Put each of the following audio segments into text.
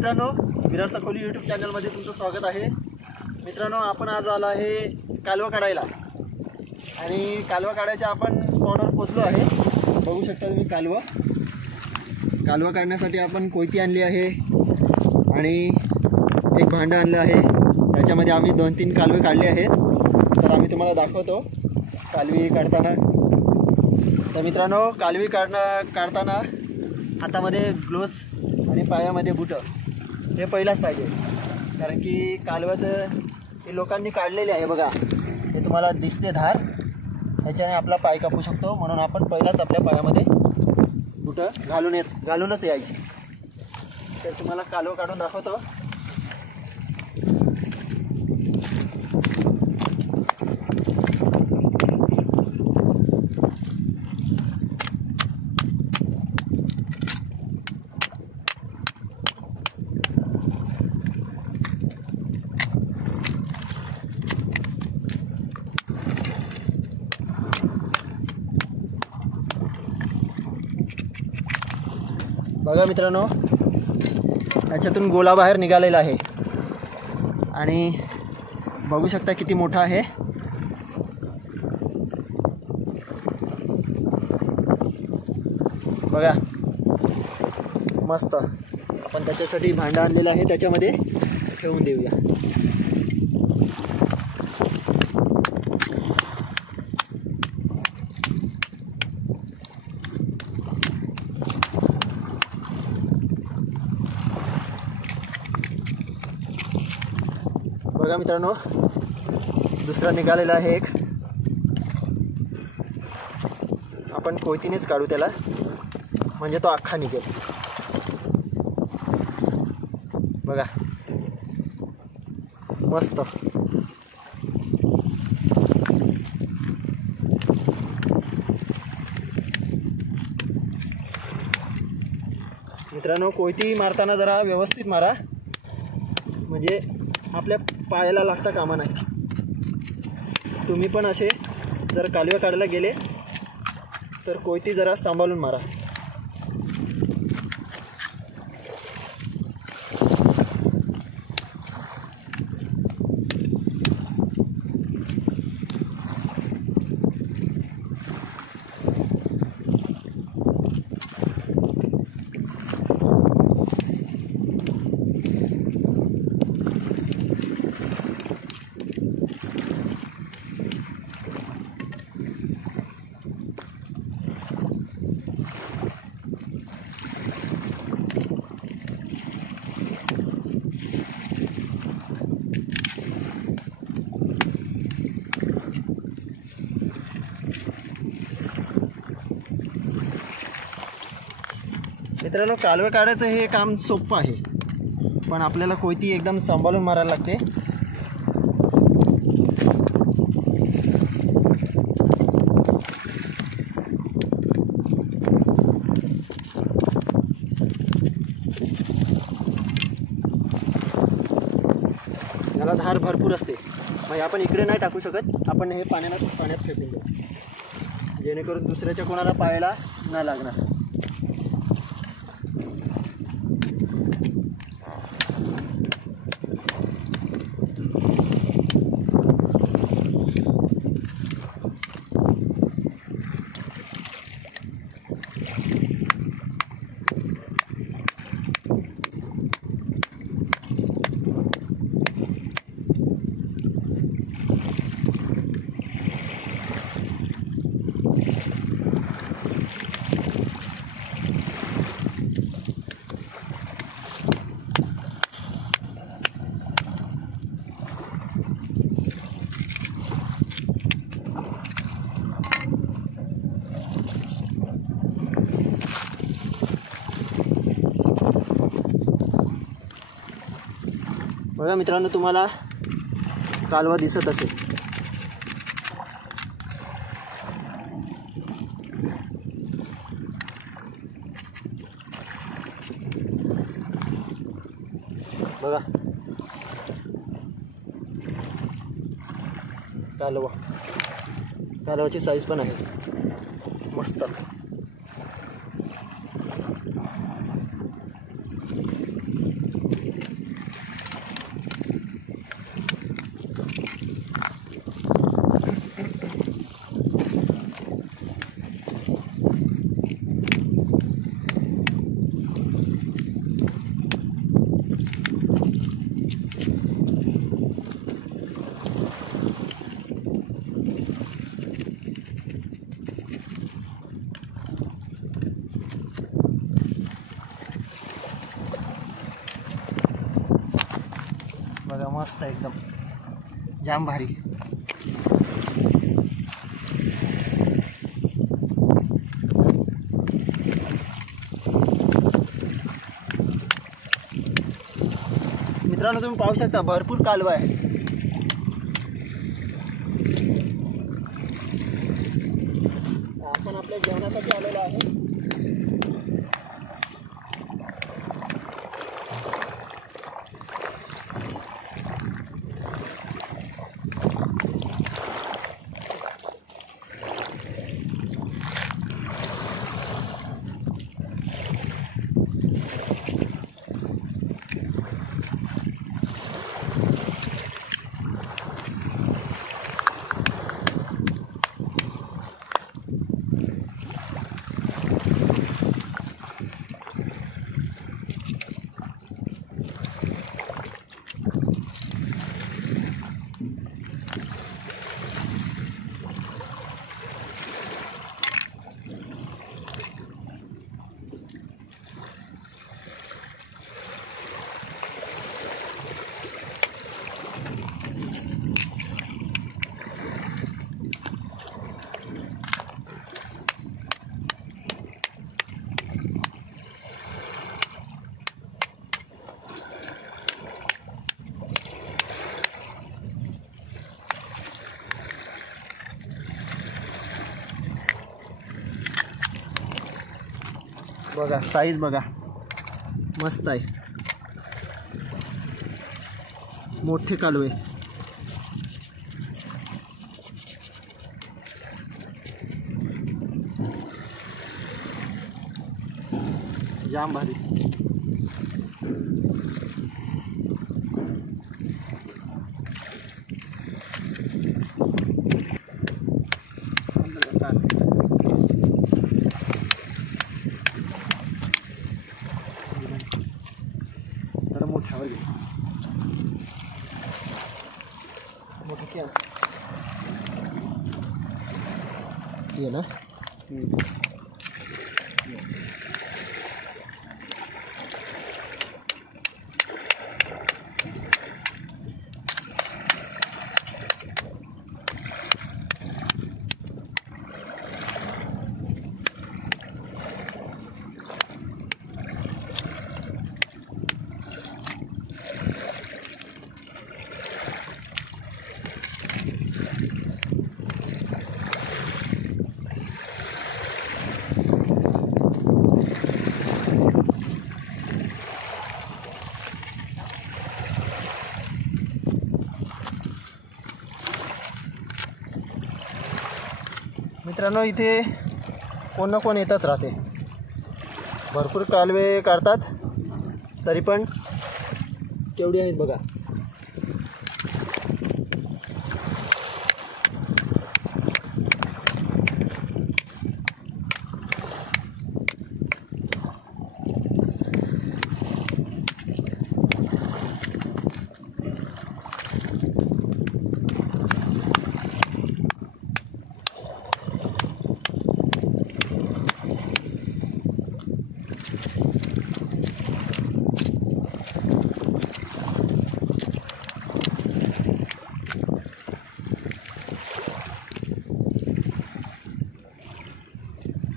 मित्रांनो, विरार सखोली यूट्यूब चॅनलमध्ये तुमचं स्वागत आहे। मित्रांनो, आपण आज आलो आहे कालवा काढायला आणि कालवा काढायच्या आपण स्पॉटवर पोहोचलो आहे। बघू शकता तुम्ही कालवा काढण्यासाठी आपण कोयती आणली आहे आणि एक भांडं आणलं आहे। त्याच्यामध्ये आम्ही 2-3 कालवे काढले आहेत, तर आम्ही तुम्हाला दाखवतो कालवी काढताना। तर मित्रांनो, कालवी काढताना हातामध्ये ग्लोव्स आणि पायामध्ये बूट हे पहिलाच पाहिजे, कारण की कालव्याचं हे लोकांनी काढलेले आहे बघा, हे तुम्हाला दिसते धार, ह्याच्याने आपला पाय कापू शकतो, म्हणून आपण पहिलाच आपल्या पायामध्ये बूट घालूनच यायचे। तर तुम्हाला कालवा काढून दाखवतो। बघा मित्रांनो, याच्यातून गोला बाहेर निघालेला आहे आणि बघू शकता किती मोठा आहे। बघा मस्त। आपण त्याच्यासाठी भांडं आणलेलं आहे, त्याच्यामध्ये ठेवून देऊया। बघा मित्रांनो, दुसरा निघालेला आहे एक। आपण कोयतीनेच काढू त्याला, म्हणजे तो अख्खा निघेल। बघा मस्त। मित्रांनो, कोयती मारताना जरा व्यवस्थित मारा, म्हणजे आपल्या पायाला लागता कामा नाही। तुम्ही पण असे जर कालवे काढायला गेले तर कोयती जरा सांभाळून मारा। मित्रांनो, कालवे काढायचं हे काम सोपं आहे, पण आपल्याला कोयती एकदम सांभाळून मारायला लागते। याला धार भरपूर असते, मग आपण इकडे नाही टाकू शकत, आपण हे पाण्यात फेकून देऊ, जेणेकरून दुसऱ्याच्या कोणाला पायाला न लागणार। बघा मित्रांनो, तुम्हाला कालवा दिसत असेल। बघा कालवाची साईज पण आहे मस्त। मस्त एकदम जाम भारी. मित्रांनो तुम्ही पाहू शकता भरपूर कालवा आहे. आपण आपल्या जेवणासाठी आलेलो आहे. बघा साईज बघा मस्त आहे. मोठे कालवे. जाम भारी. मोठ्यावर घे. मोठं क्या ये ना. मित्रांनो इथे कोण ना कोण येतच राहते. भरपूर कालवे काढतात तरी पण केवढी आहेत बघा.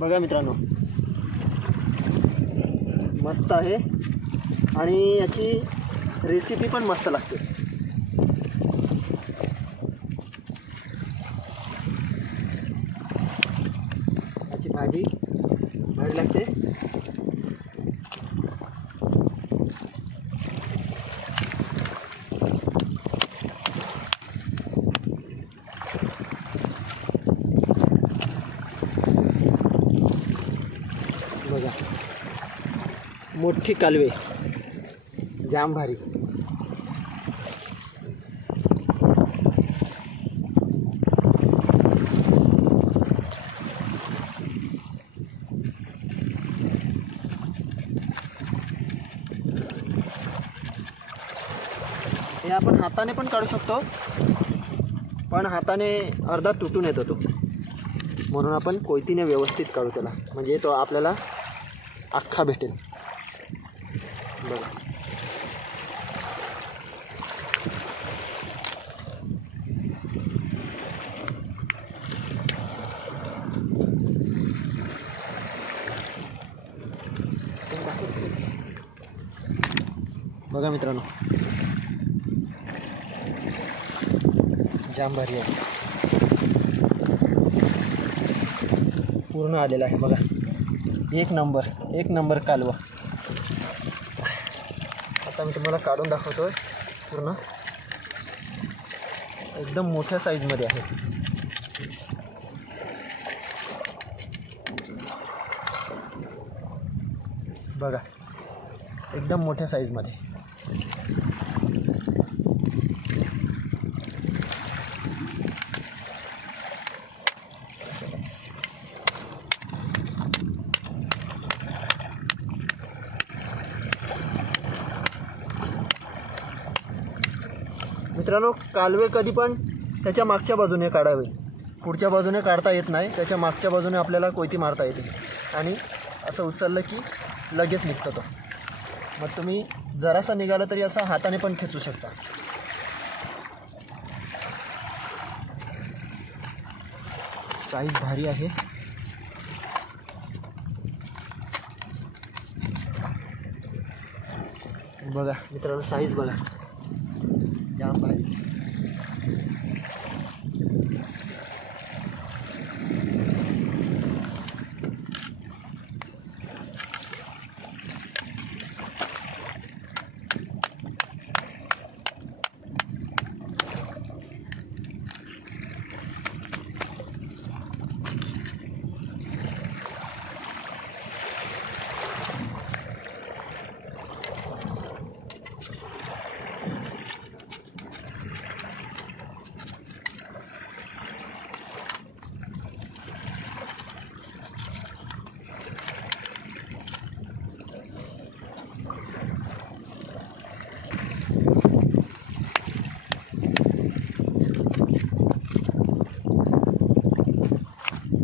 बघा मित्रांनो मस्त आहे आणि याची रेसिपी पण मस्त लागते. याची भाजी भारी लागते. बघा मोठी कालवे जाम भारी. हे आपण हाताने पण काढू शकतो पण हाताने अर्धा तुटून येतो तो, म्हणून आपण कोयतीने व्यवस्थित काढू त्याला, म्हणजे तो आपल्याला अख्खा भेटेल. बघा बघा मित्रांनो, जाम भारी आहे, पूर्ण आलेला आहे बघा. एक नंबर कालवा. आता मी तुम्हाला काढून दाखवतोय. पूर्ण एकदम मोठ्या साईजमध्ये आहे. बघा, एकदम मोठ्या साईजमध्ये. मित्रांनो, कालवे कधी पण त्याच्या मागच्या बाजूने काढावे, पुढच्या बाजूने काढता येत नाही. त्याच्या मागच्या बाजूने आपल्याला कोयती मारता येते आणि असं उचललं की लगेच निघतो तो. मग तुम्ही जरासा निघाला तरी असं हाताने पण खेचू शकता. साईज भारी आहे. बघा मित्रांनो, साईज बघा, जाम भारी.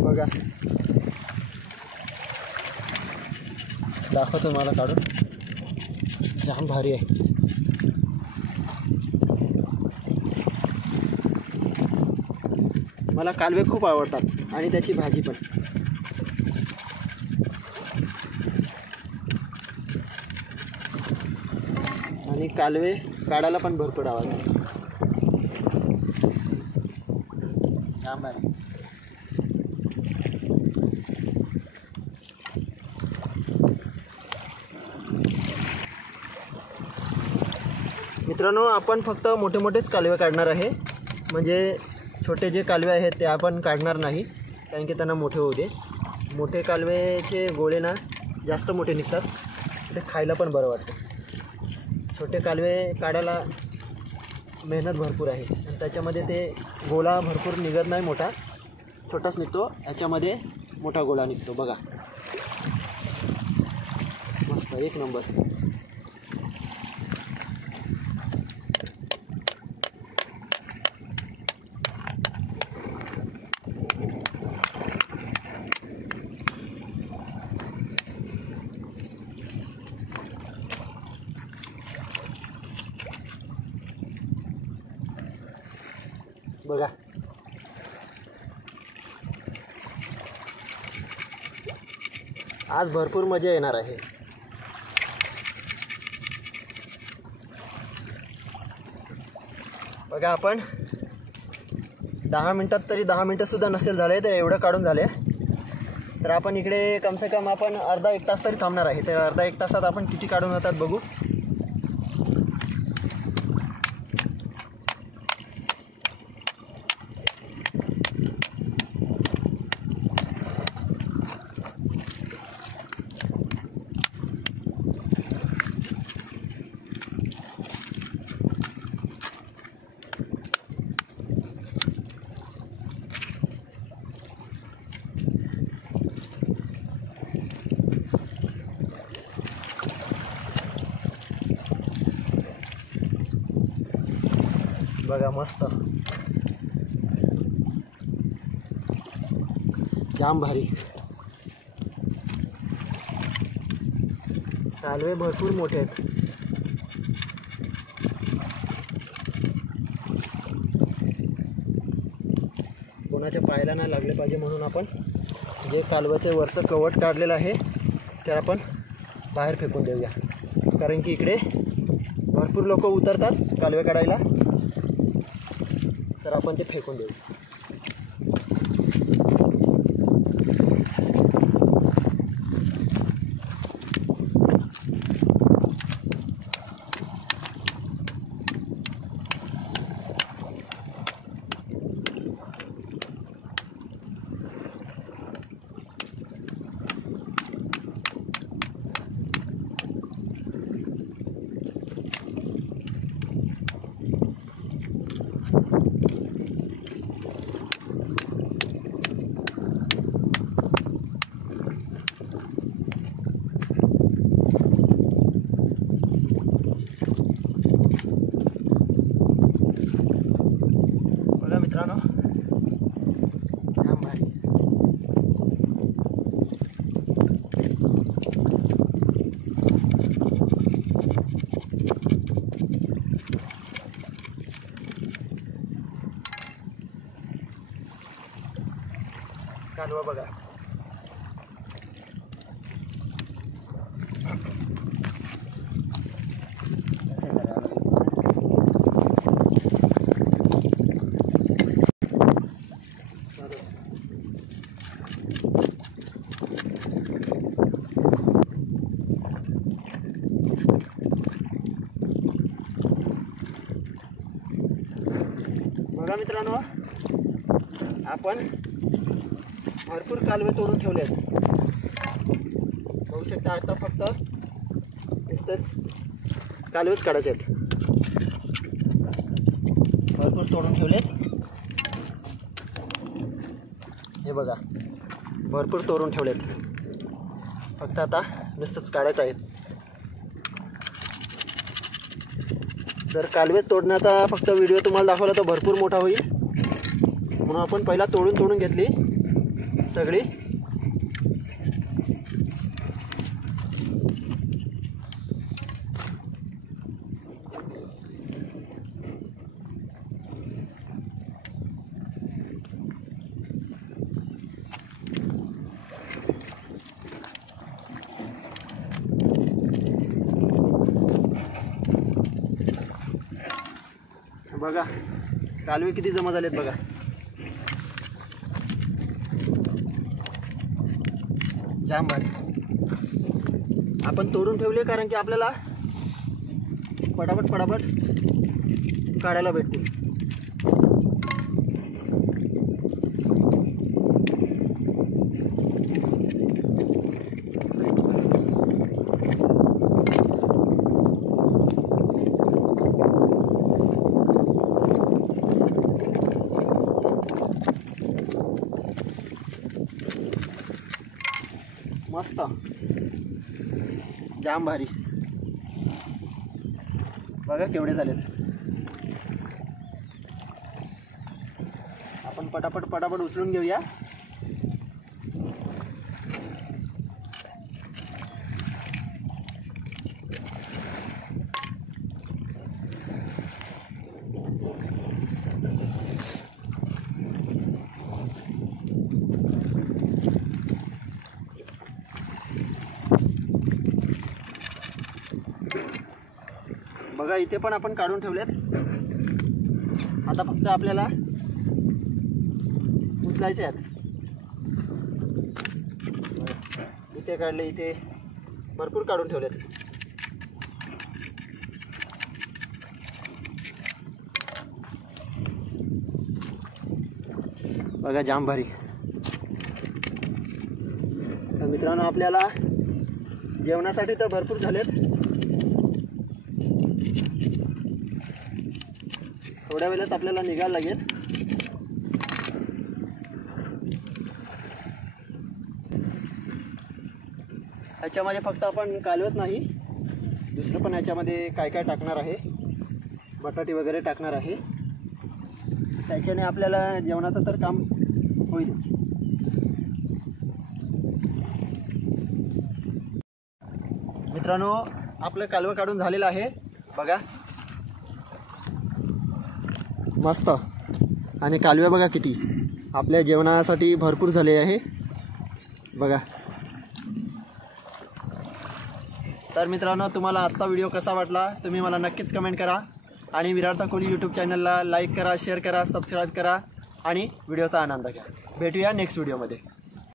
बघा, दाखवतो मला काढून. जाम भारी आहे. मला कालवे खूप आवडतात आणि त्याची भाजी पण. आणि कालवे काढायला पण भरपूर आवडतात. जाम भारी. मित्रांनो, आपण फक्त मोठे मोठेच कालवे काढणार आहे. म्हणजे छोटे जे कालवे आहेत ते आपण काढणार नाही, कारण की त्यांना मोठे होऊ दे. मोठे कालवेचे गोळे ना जास्त मोठे निघतात, ते खायला पण बरं वाटतं. छोटे कालवे काढायला मेहनत भरपूर आहे आणि त्याच्यामध्ये ते गोळा भरपूर निघत नाही, मोठा छोटाच निघतो. याच्यामध्ये मोठा गोळा निघतो. बघा, मस्त, एक नंबर. बघा, आज भरपूर मजा येणार आहे. बघा, आपण 10 मिनटात तरी 10 मिनटंसुद्धा नसेल झाले तर एवढं काढून झाले. तर आपण इकडे कम से कम आपण अर्धा एक तास तरी थांबणार आहे. तर अर्धा एक तासात आपण किती काढून होतात बघू. बघा, मस्त, जाम भारी. कालवे भरपूर मोठे आहेत. कोणाच्या पायाला नाही लागले पाहिजे म्हणून आपण जे कालव्याचे वरचं कवट काढलेलं आहे ते आपण बाहेर फेकून देऊया, कारण की इकडे भरपूर लोक उतरतात कालवे काढायला, तर आपण ते फेकून देऊ. मित्रांनो जाम भारी. कालवा बघा. बघा मित्रांनो, आपण भरपूर कालवे तोडून ठेवले आहेत. बघू शकता, आता फक्त नुसतेच कालवेच काढायचे आहेत. भरपूर तोडून ठेवलेत. हे बघा, भरपूर तोडून ठेवलेत. फक्त आता नुसतंच काढायचं आहेत. जर कालवे तोडण्याचा फक्त व्हिडिओ तुम्हाला दाखवला तर भरपूर मोठा होईल, म्हणून आपण पहिला तोडून घेतली सगळी. बघा कालवे किती जमा झालेत बघा. जाम भारी. आपण तोडून ठेवले कारण की आपल्याला पटापट काढायला भेटतील. मस्त जाम भारी. बघा केवढे झालेत. आपण पटापट उचलून घेऊया. बघा इथे पण आपण काढून ठेवलेत. आता फक्त आपल्याला उचलायचे आहेत. इथे काढले, इथे भरपूर काढून ठेवलेत. बघा जाम भारी. तर मित्रांनो, आपल्याला जेवणासाठी तर भरपूर झालेत. थोड्या वेळात आपल्याला निघायला लागेल. ह्याच्यामध्ये फक्त आपण कालवत नाही, दुसरं पण ह्याच्यामध्ये काय काय टाकणार आहे. बटाटे वगैरे टाकणार आहे. त्याच्याने आपल्याला जेवणाचं तर काम होईल. मित्रांनो, आपलं कालवं काढून झालेलं आहे बघा. मस्त. आणि कालवे बघा किती आपल्या जेवणासाठी भरपूर झाले आहे बघा. तर मित्रांनो, तुम्हाला आजचा व्हिडिओ कसा वाटला तुम्ही मला नक्कीच कमेंट करा आणि विरारचा कोहली यूट्यूब चॅनलला लाईक करा, शेअर करा, सबस्क्राईब करा आणि व्हिडिओचा आनंद घ्या. भेटूया नेक्स्ट व्हिडिओमध्ये.